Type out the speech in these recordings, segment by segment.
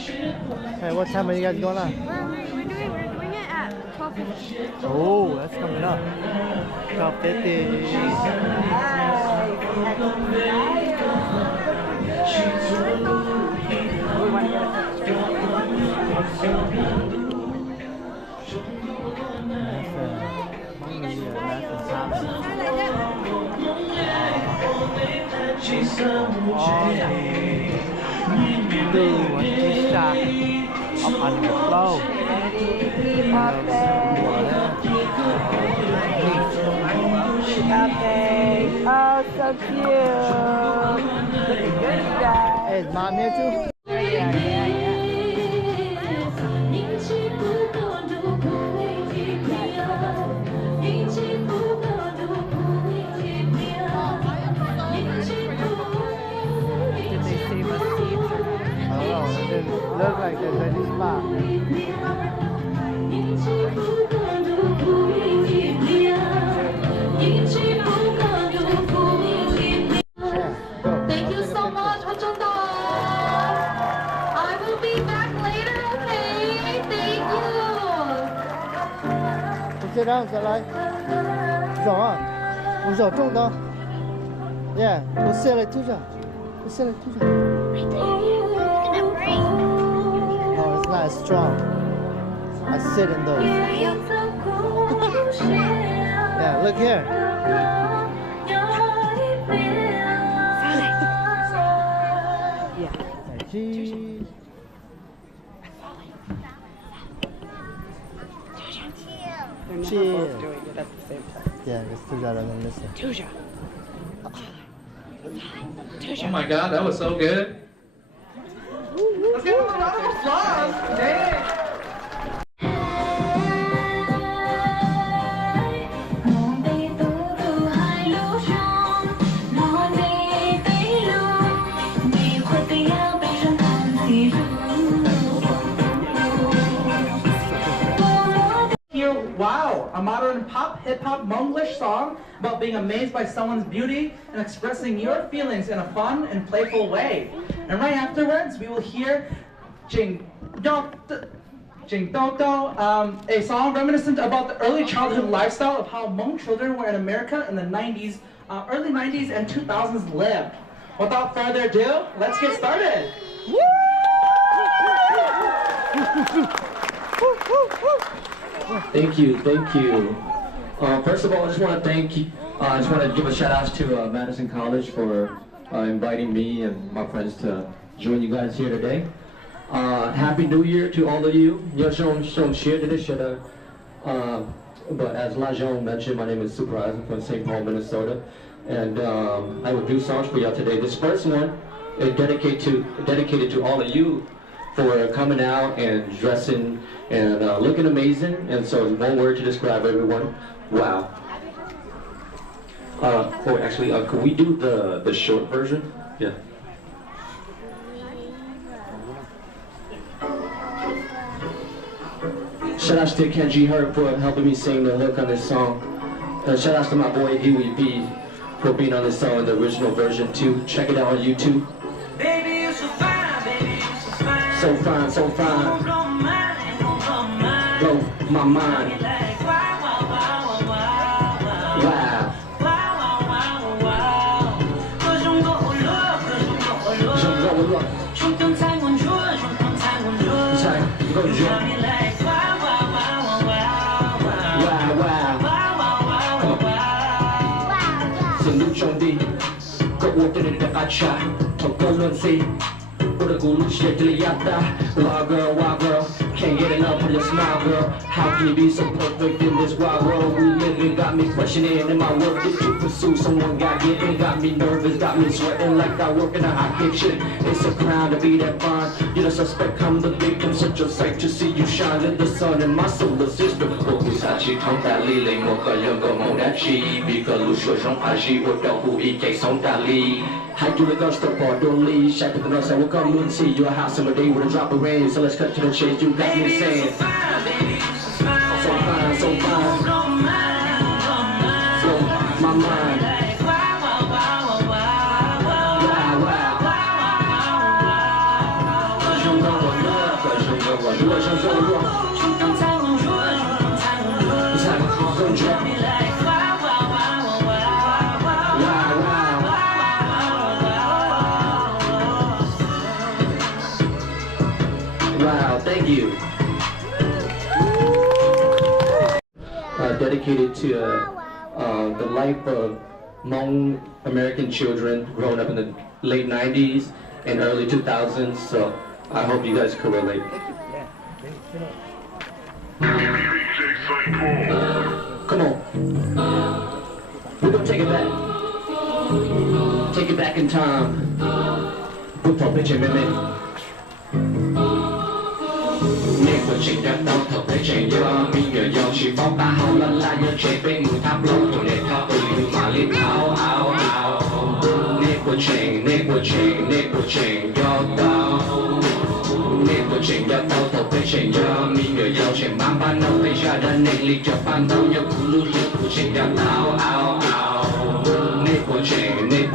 Hey, what time are you guys going on? We're doing it at 12:50. Oh, that's coming up. 12:50. Từ chiếc xa học hành được lâu Okay. Oh, so cute. Looking good, you guys. Hey, is mom here too? Yeah. Did they save us seats or not? I don't know, it didn't look like there's any spot. Thank you so much, Ochonda. I will be back later, okay? Thank you. Sit down,再来。走啊，我手重的。Yeah，我卸了就这，我卸了就这。No, it's not as strong. I sit in those. Yeah, look here. Cheese. They're never Cheers. both doing it at the same time. Yeah, let's do that and listen. Tuja. Oh my god, that was so good. Let's give him a round of applause. Dang. Wow, a modern pop, hip-hop, Hmonglish song about being amazed by someone's beauty and expressing your feelings in a fun and playful way. And right afterwards, we will hear Jing Do, a song reminiscent about the early childhood lifestyle of how Hmong children were in America in the 90s, early 90s and 2000s lived. Without further ado, let's get started. Thank you. First of all, I just want to give a shout out to Madison College for inviting me and my friends to join you guys here today. Happy New Year to all of you. But as Lajong mentioned, my name is Surprise. I'm from St. Paul, Minnesota, and I will do songs for y'all today. This first one is dedicated to all of you for coming out and dressing and looking amazing. And so one word to describe everyone: wow. Could we do the short version? Yeah. Shout out to Kenji Hurt for helping me sing the hook on this song. Shout out to my boy Huey P for being on this song in the original version too. Check it out on YouTube. Baby, you're so fine, baby, you're so fine. So fine, so fine. Blow my mind. Wow. Wild girl, can't get enough of your smile, girl. How can you be so perfect in this wild world we live in? Got me questioning in my work to pursue someone got me nervous, got me sweating like I work in a hot kitchen. It's a crown to be that fine. You're the suspect, I'm the victim. Such a sight to see you shine in the sun in my solar system. 我不下去同大力令我个人个梦的起，比个路说上爱是我的护一给送大力。I do the ghost of all, don't leave. Shack with the nose, I will come and see your house summer day with a drop of rain. So let's cut to the chase, you got me saying. So fine, so fine. Blow my mind. Wow, wow. 'Cause you know I love 生活，如果生生活，Wow, thank you. Dedicated to the life of Hmong American children growing up in the late 90s and early 2000s. So I hope you guys can relate. Come on. We're gonna take it back. Take it back in time. Put the picture, man. 那個情一兜頭睇情一面又有時放把口啦啦一斜逼門塔樓同你塔到了麻裂拗拗拗呢個情一兜那個情一兜頭睇情一面又有情慢慢扭飛下的能力就翻到一咕嚕嚕個情一拗拗拗呢個情一兜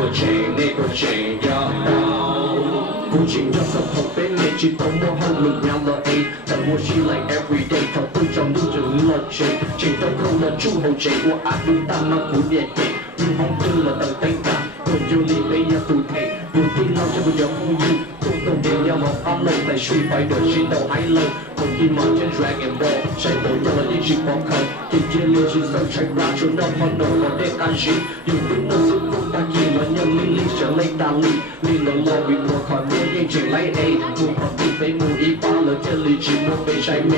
古情一手頭俾你絕到我後面有落氣但我是 like everyday 頭都撞到就落情情到扣了出後情我壓到大媽古熱情唔紅到了等等間我要你俾一副氣每天嬲出個樣烏煙都到點有我翻路嚟輸費對輸到喺路我見望將 Dragon Ball 細部有我啲絕搏球日夜練習手齊拉出那麼濃我的間樹用邊個小高大見揾一哩哩上力大力力量落雨我台我應情禮 A 冇學啲俾冇一巴了這裡全部被曬命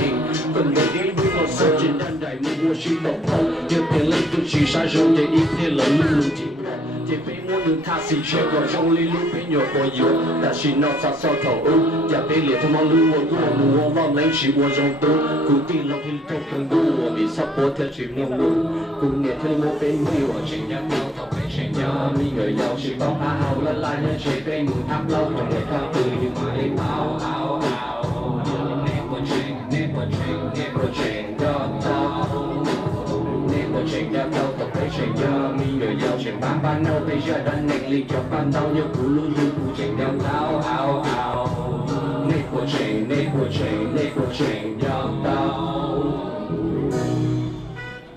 คน的一路我手緊單帶冇我許多碰有點累都去殺手的一片冷路經過這被我用他是全國中里路邊有火油但是鬧殺手頭也被烈他媽路我過路我往領取我中毒固定落去頭更多我比薩波特去夢路故年天我被沒我情人鳥頭被情人咪個有時幫下後啦啦一切被門塔樓同你他對你買跑跑跑呢個情一兜情一兜頭被情人咪個有情慢慢扭飛下的能力就翻到一咕嚕嚕古情一兜嗷嗷呢個情一兜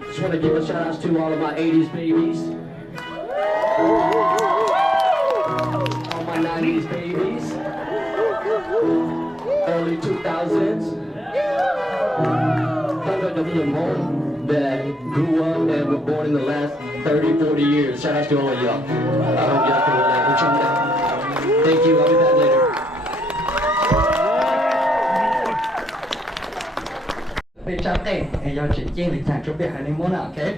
Just want to give a shout out to all of my 80s babies. All my 90s babies. Early 2000s. Shout out to the Hmong that grew up and were born in the last 30, 40 years. Shout out to all of y'all. I hope y'all can relate. We'll check it out. Thank you. I'll be back later. Okay.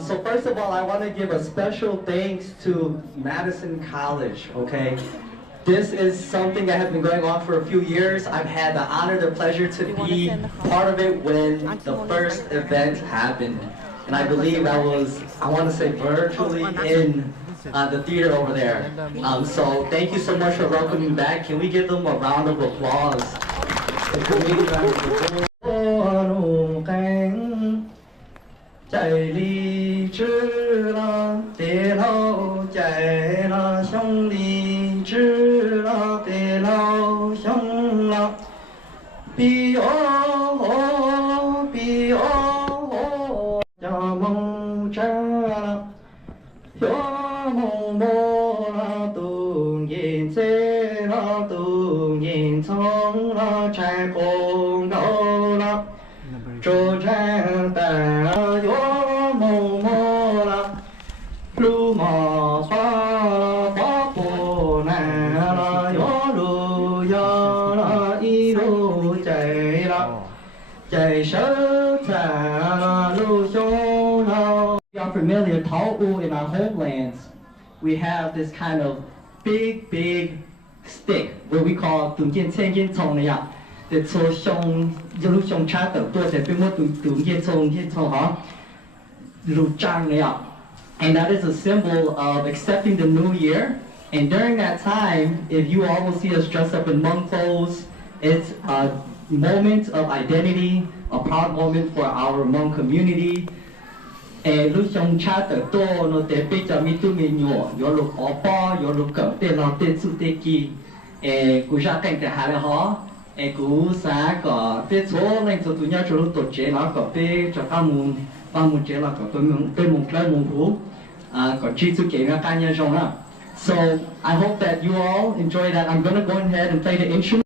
So first of all, I want to give a special thanks to Madison College. Okay, this is something that has been going on for a few years. I've had the honor, the pleasure to be part of it when the first event happened, and I believe I was, I want to say, virtually in the theater over there. So thank you so much for welcoming back. Can we give them a round of applause? Chạy đi chứ là tê lâu chạy là xong đi chứ là tê lâu xong là bi ô cho mong cha là cho mong mô là tu nhiên sẽ là tu nhiên xong là chạy cùng đâu là cho trang ta gió mông mô la lu mò xoa phó bồ nà la gió lu gió la y lu chạy sớt ta la lu xô la. We are familiar, Tao U, in our homelands, we have this kind of big stick, what we call Tung Jian Chen Jian Chong này ạ. Để cho xong lúc xong cha tập tôi sẽ phải mất tụi hiện thông hả lục trang này ạ. And that is a symbol of accepting the new year. And during that time, if you all will see us dressed up in Hmong clothes, it's a moment of identity, a proud moment for our Hmong community. And lúc xong cha tập tôi nó để bây giờ mi tụi mình nhỏ, nhỏ lục ở bao, nhỏ lục cỡ tên nó tên su tên kỳ. Cú ra cảnh để hà là họ. ai cú xã có biết số lên cho tụi nhau cho lúc tổ chế nó có biết cho các môn ba môn chế là có tôi môn cái môn phú có chi sự kiện cá nhân trong đó. So I hope that you all enjoy that. I'm gonna go ahead and play the instrument.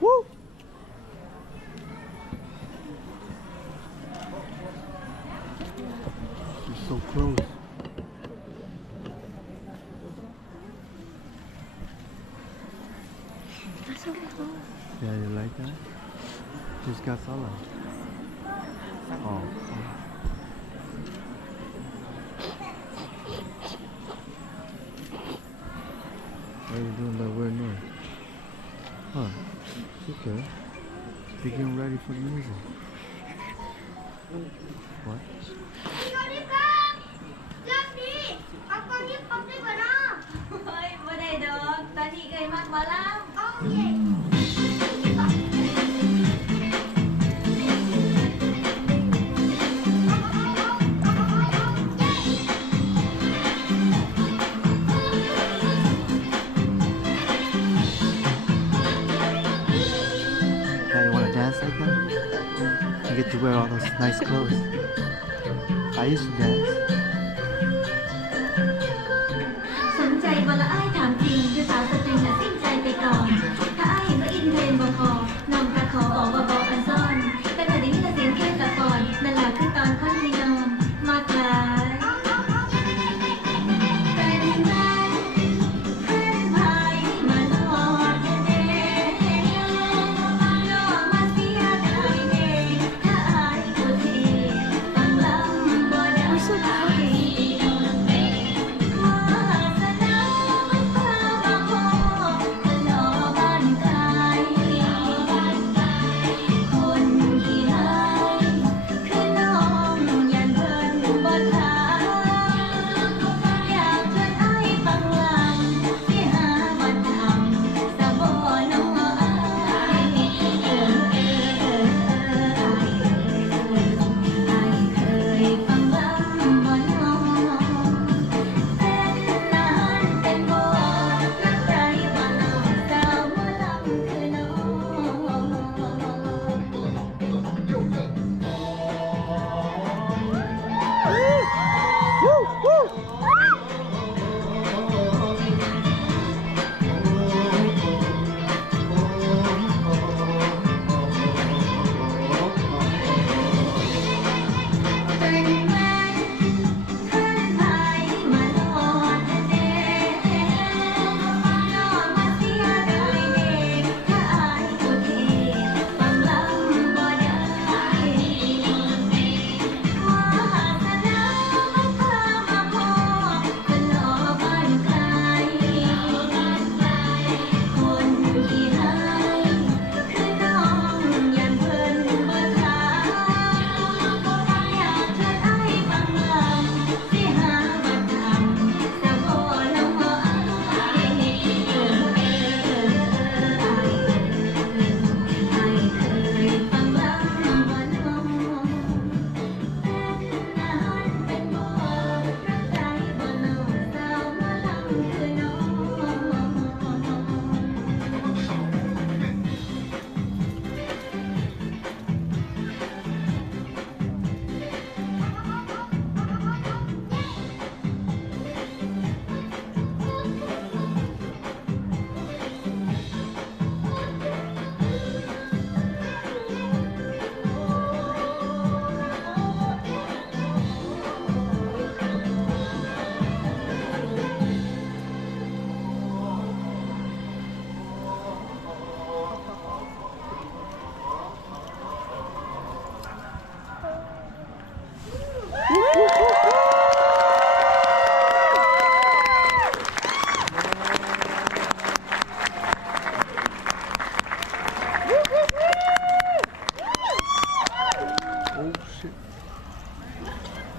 Woo! You're so close. That's so close. Yeah, you like that? Just got salad. Oh. Why are you doing that weird noise? Huh. It's okay. You're getting ready for the music. What? Ôi, bữa đây được, ta đi gây mắt bà lắm. Yeah, you wanna dance like that? You get to wear all those nice clothes. I used to dance. สนใจบ่ละอ้ายถามจริงคือสาวสตริงน่ะสิ้นใจไปก่อน ถ้าอ้ายเห็นว่าอินเทรนด์บ่พอน้องกะขอบอกว่าบอกกันซ่อน แต่ถ้าได้ยินแต่เสียงแค่ตะกอนนั่นล่ะคือตอนคนที่นอนมากหลายเป็นนั้นเพื่อนพายมาโลดเด้น้องมาเสียดายเด้ถ้าอ้ายบ่ทีฟังลำบ่ได้ วาสนามันพามาพบ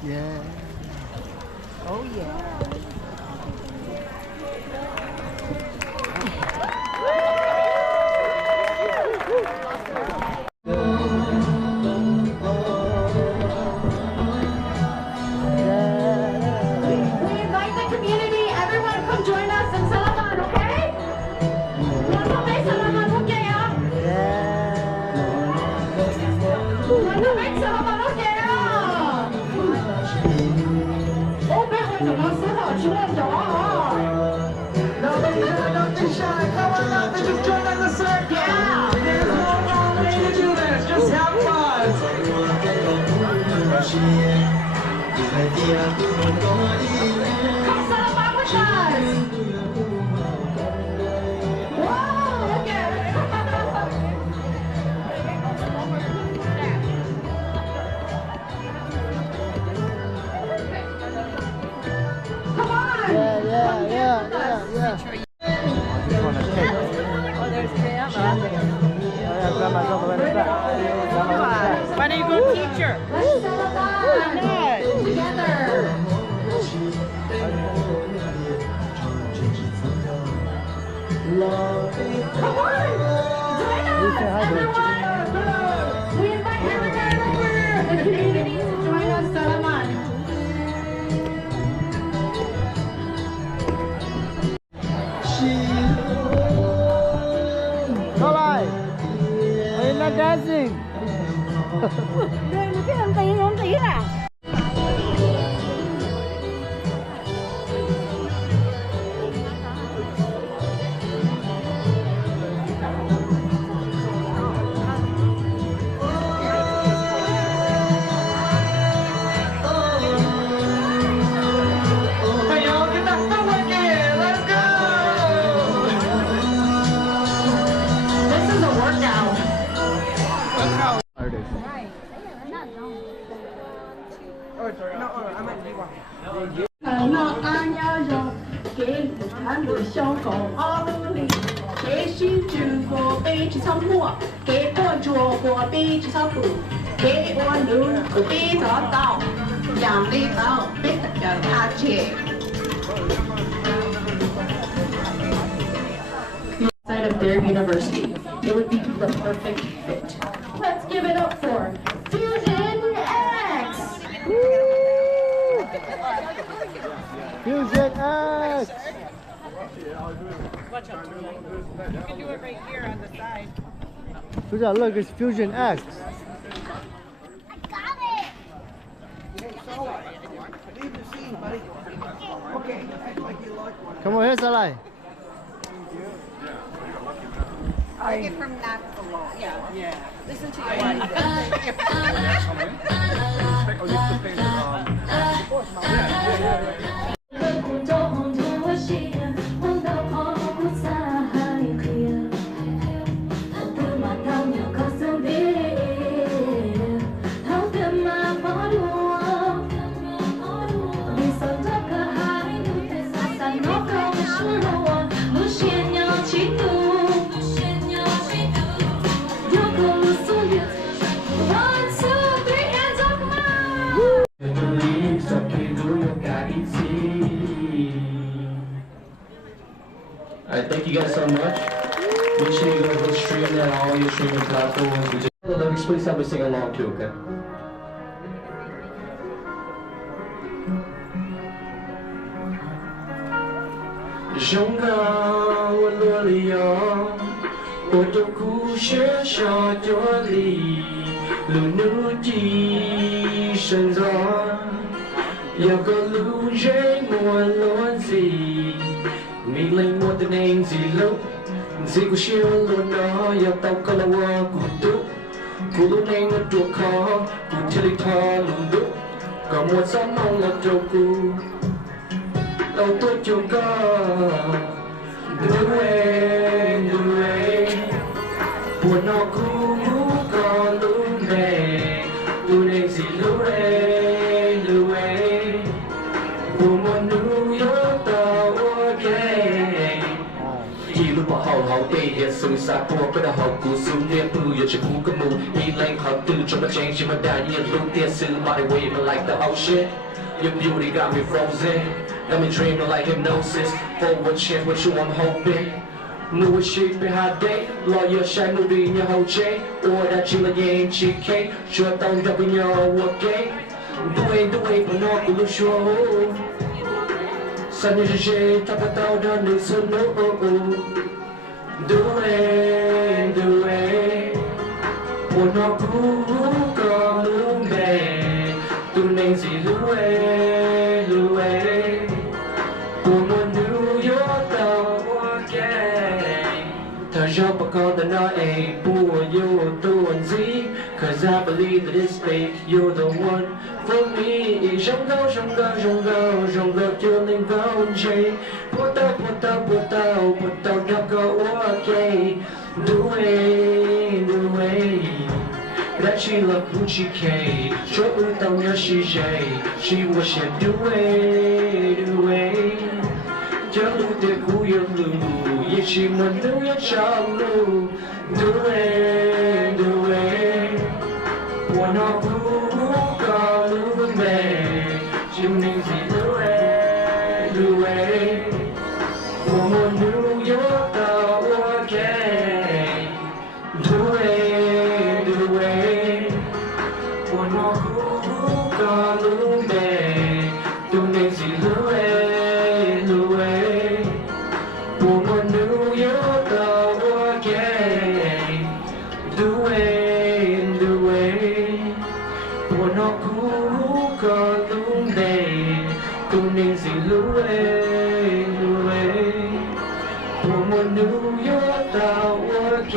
Yeah. Oh yeah. We invite the community, everyone come join us in Salaman, okay? Welcome to Salaman, okay? Welcome to Salaman, okay? Oh, 背后怎么思考去问着啊？Don't be shy, come on up and just join in the circle. Yeah. There's no wrong way to do this, just have fun. Come Salaman with us. Wow, okay. Come on. Yeah. Just want a cake. Oh, there's grandma. Oh, yeah, grandma's all the way in the back. Grandma's in the back. Why don't you go teacher? Let's celebrate together. Come on, join You say hi, us, babe. everyone. We invite everyone over the community to join us, Salaman. Solai, are you not dancing? Đây, cái làm tí là. Hey, y'all, get that footwork in. Let's go. This is a workout. Artist. Nó ăn nhau rồi, cái ăn được sông cổ ở lì, cái xin chữ của bê chỉ xong mua, cái con chùa của bê chỉ xong phủ, cái oan nữ của bê gió tàu, giảm đi tàu, bê tất cả tha chế. Inside of their university, it would be the perfect fit. Let's give it up for Fusion X! Fusion X! You can do it right here on the side. Fusion, look, it's Fusion X. Come on here, Salai. Take it from that below. Yeah. Listen to your wife. Alright, thank you guys so much. Make sure you guys go stream that on all your streaming platforms. The lyrics, please help me sing along too, okay? Jonga waloliya, otoku shesha joli, lunuji shenza, yakalu jay mo lonzi, mi ling mo the name zilo, zigu shio lona, yatau kalawa kutu, kulu neng aduka, kutilita lundu, kamu sama la joku. Đâu tôi chưa có đuôi buồn nó cũng có lúc này tôi nên gì lúc đây buồn muốn nuôi tao ok chỉ lúc bỏ hậu day here suicide poor but I hopeกูสูญเรียนปืนอย่าจะกูกับมูอีแรงเขาตื่นจนมาแจ้งชิมาได้ยังรู้เตี้ยซื้อมาได้ waving like the ocean your beauty got me frozen got me dreaming like hypnosis forward chance what you I'm hoping New shit behind day รอเยอะใช้มือดีเนี่ย hold J โอ้ได้ชิมาเย็นชีเคช่วยต้องดับเป็นยอวัวเก๋ดูเองพนอกกูรู้ชัวร์สัญญาจะเชื่อถ้าพอเต้าเดินหนึ่งสนุกดูเองพนอกกูก็รู้เองตัวเองสิรู้เองกูมันดูยอดต่อว่าแกถ้าชอบประกอบแต่น้อยเองปูอยู่ตัวนี้ Cause I believe that it's fake you're the one for me 想到就能够追不到那个我给 Do it 燃起了不羁 K 说不到那是谁是我先 Do it 这路的苦有路也许我都要上路 Do it 我那不高路美就能是路我们路有到我给 Do it 我那不高路美就能是路我们路有到我给 Do it 我那不高路美就能是路我们路有到我给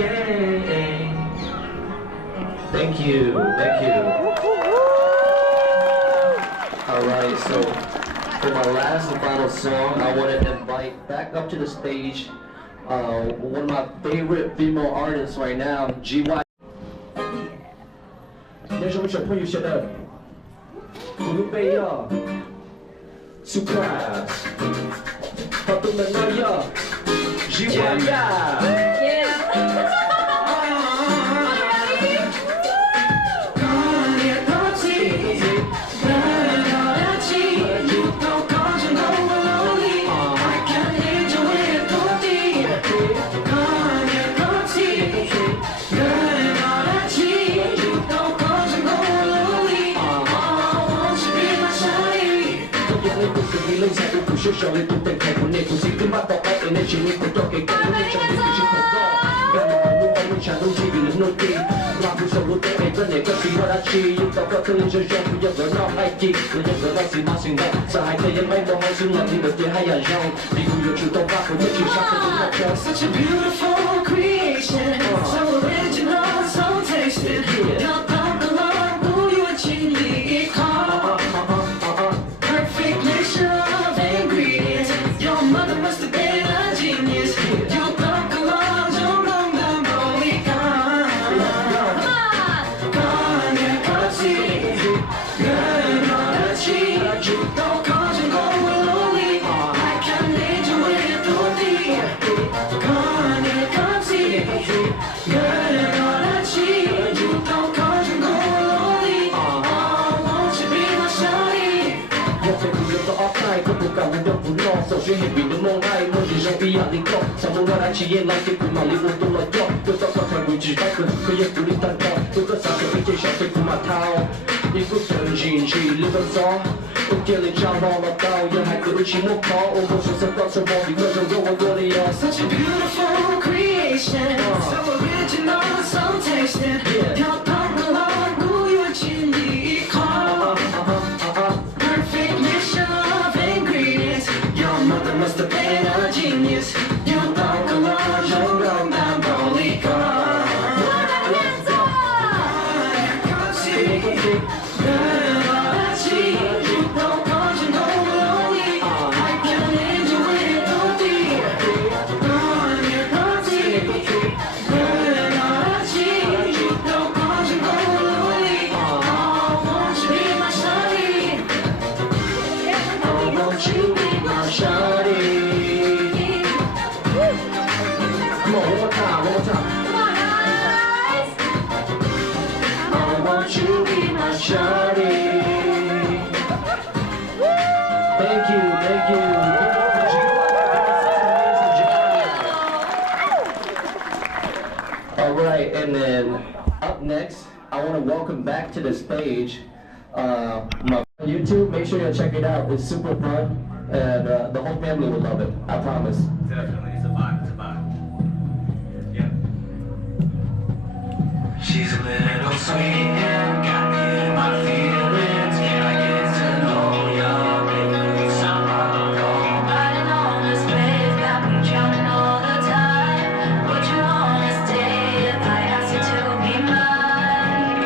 Thank you Alright, so for my last and final song, I want to invite back up to the stage one of my favorite female artists right now, GY. 那首小朋友写的《古贝呀 Surprise》，好多人那样 GY 呀。学校里不等开过内部，谁跟马到爱的那些你不多给干，我们讲的就是口罩。干了我们把你抢东西给了弄地，拉不上路的每个那个是我的气，有到高可能就想不要个闹爱的，我要个到是马行动，上海的也没我好心了，你的爹还要用，你不要主动把我的情商和你那个。Such a beautiful creation, so original, so tasty. 要到个浪不用轻易靠。Perfect mixture of ingredients. Your mother must have been a genius. You talk a lot, you don't know how we got. Kanye 같이, good energy. You don't cause you go lonely. I can't lead you with authority. Kanye 같이, good energy. You don't cause you go lonely. Oh, won't you be my shawty? 我被忽悠到二代，可不敢无聊不闹，搜寻黑笔的梦爱，梦里中一样的高，想着我来体验来点苦马里我都来要，有到高才会知道可以鼓励蛋糕，有个啥子一件小费苦马掏，一股神经气流到早，我店里找到了刀，也还可以起摸跑，我手上搞成毛病，各种跟我过的要。Such a beautiful creation, so original, so tasty. 要到个浪不用轻易靠。Perfect mixture of ingredients. Your mother must have been a genius. You don't go on, you don't have only gone. You don't cause you go lonely. I can't lead you with authority. Kanye 같이, good energy. You don't cause you go lonely. Oh, won't you be my shawty? Oh, won't you be my shawty? Come on, Won't you be my shawty? Thank you, thank you. All right, and then up next, I want to welcome back to the stage my YouTube. Make sure you check it out. It's super fun, and the whole family will love it. I promise. Definitely, it's a vibe. It's a vibe. Yeah. She's a little sweet and got me in my feelings. Can I get to know ya? Maybe somehow go. Riding on this wave, got me drowning all the time. Would you wanna stay if I asked you to be mine?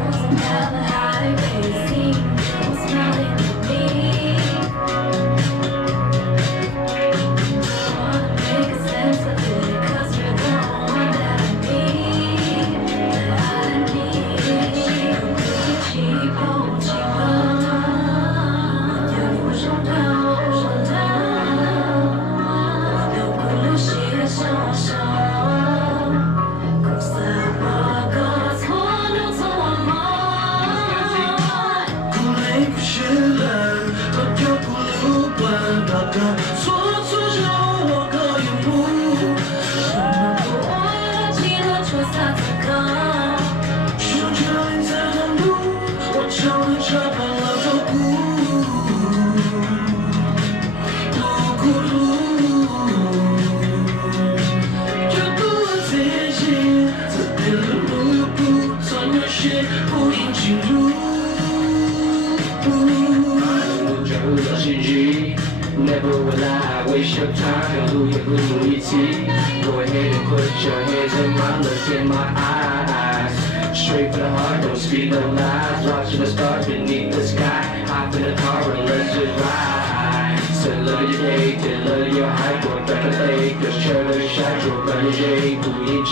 Cruising down the highway, seeing you smiling at me. Wanna make a sense of it, 'cause you're the one that I need. Cheap, oh, cheap, yeah,我手套，有故事的双手，故事把歌错就错吗？苦累不是人，可就不路奔，那个错错让我可以不。什么不爱了，记得戳撒子高。手着你在短路，我朝你插满了头骨，路，这不自信，自别的路不曾有些不应进入。Never will I waste your time. Who you Go ahead and put your hands in mine, look in my eyes. Straight for the heart, don't speak no lies. Watching the stars beneath the sky. Hop in the car and let's just ride. So love your day, then love your hype. Go back and late, cause church shine. Drove by the day, who you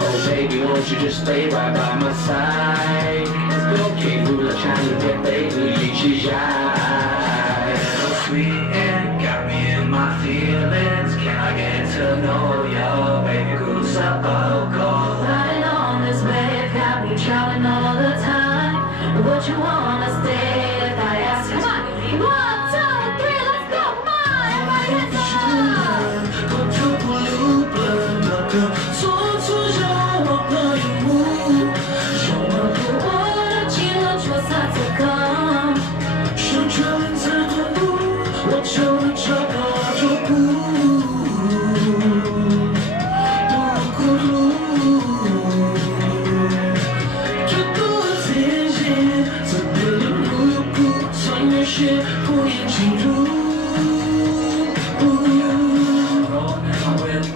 Oh baby, won't you just stay right by my side? Let's go, can't move like China, get baby, you Sweet and got me in my feelings. Can I get to know ya? Baby, who's up? Riding on this wave, got me drowning all the time. Would you wanna stay if I asked you? Come on, 1, 2, 3, let's go! Come on, everybody hands up! 可就不路奔，那个错让我可以不。什么不爱的，记得戳撒子高。手着你在短路，我朝你插满了头骨，这不自信，自别的路不曾有些不应进入。Rolling in my whip,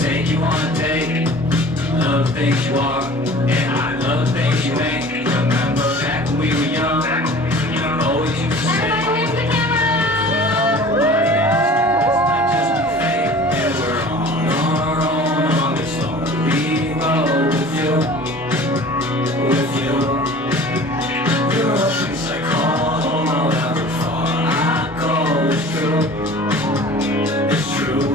take you on a date. Love the things you are, and I love the things you ain't. Remember back when we were young, you always used to say, Everybody hands the camera! nobody else, it's not just we fake. And we're on our own on this lonely road with you. You're a place I call home, however far I go, it's true. It's true.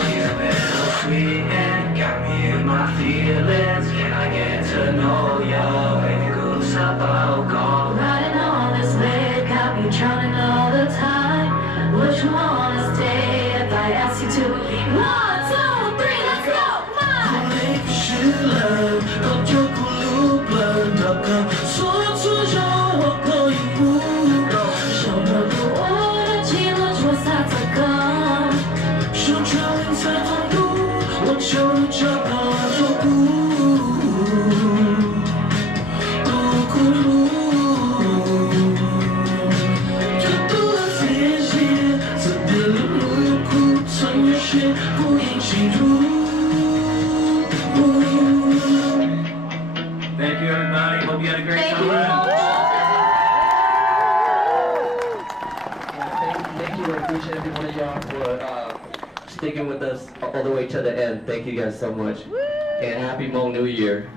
She's a little sweet and got me in my feelings. Can I get to know ya? Baby, goose up, I'll go. Riding on this wave, got me drowning all the time. Would you wanna stay if I asked you to? 1, 2, 3, let's go! Come on! 累不是人，可就不路奔，那个错让我可以不。什么不爱的，记得戳撒子高。手着你在短路，我朝你插满了头骨，这不自信，自别的路不曾有些不应进入。Thank you, everybody. Hope you had a great Thank time. you. Thank you, I appreciate every one of y'all for sticking with us all the way to the end. Thank you guys so much. And happy Hmong New Year.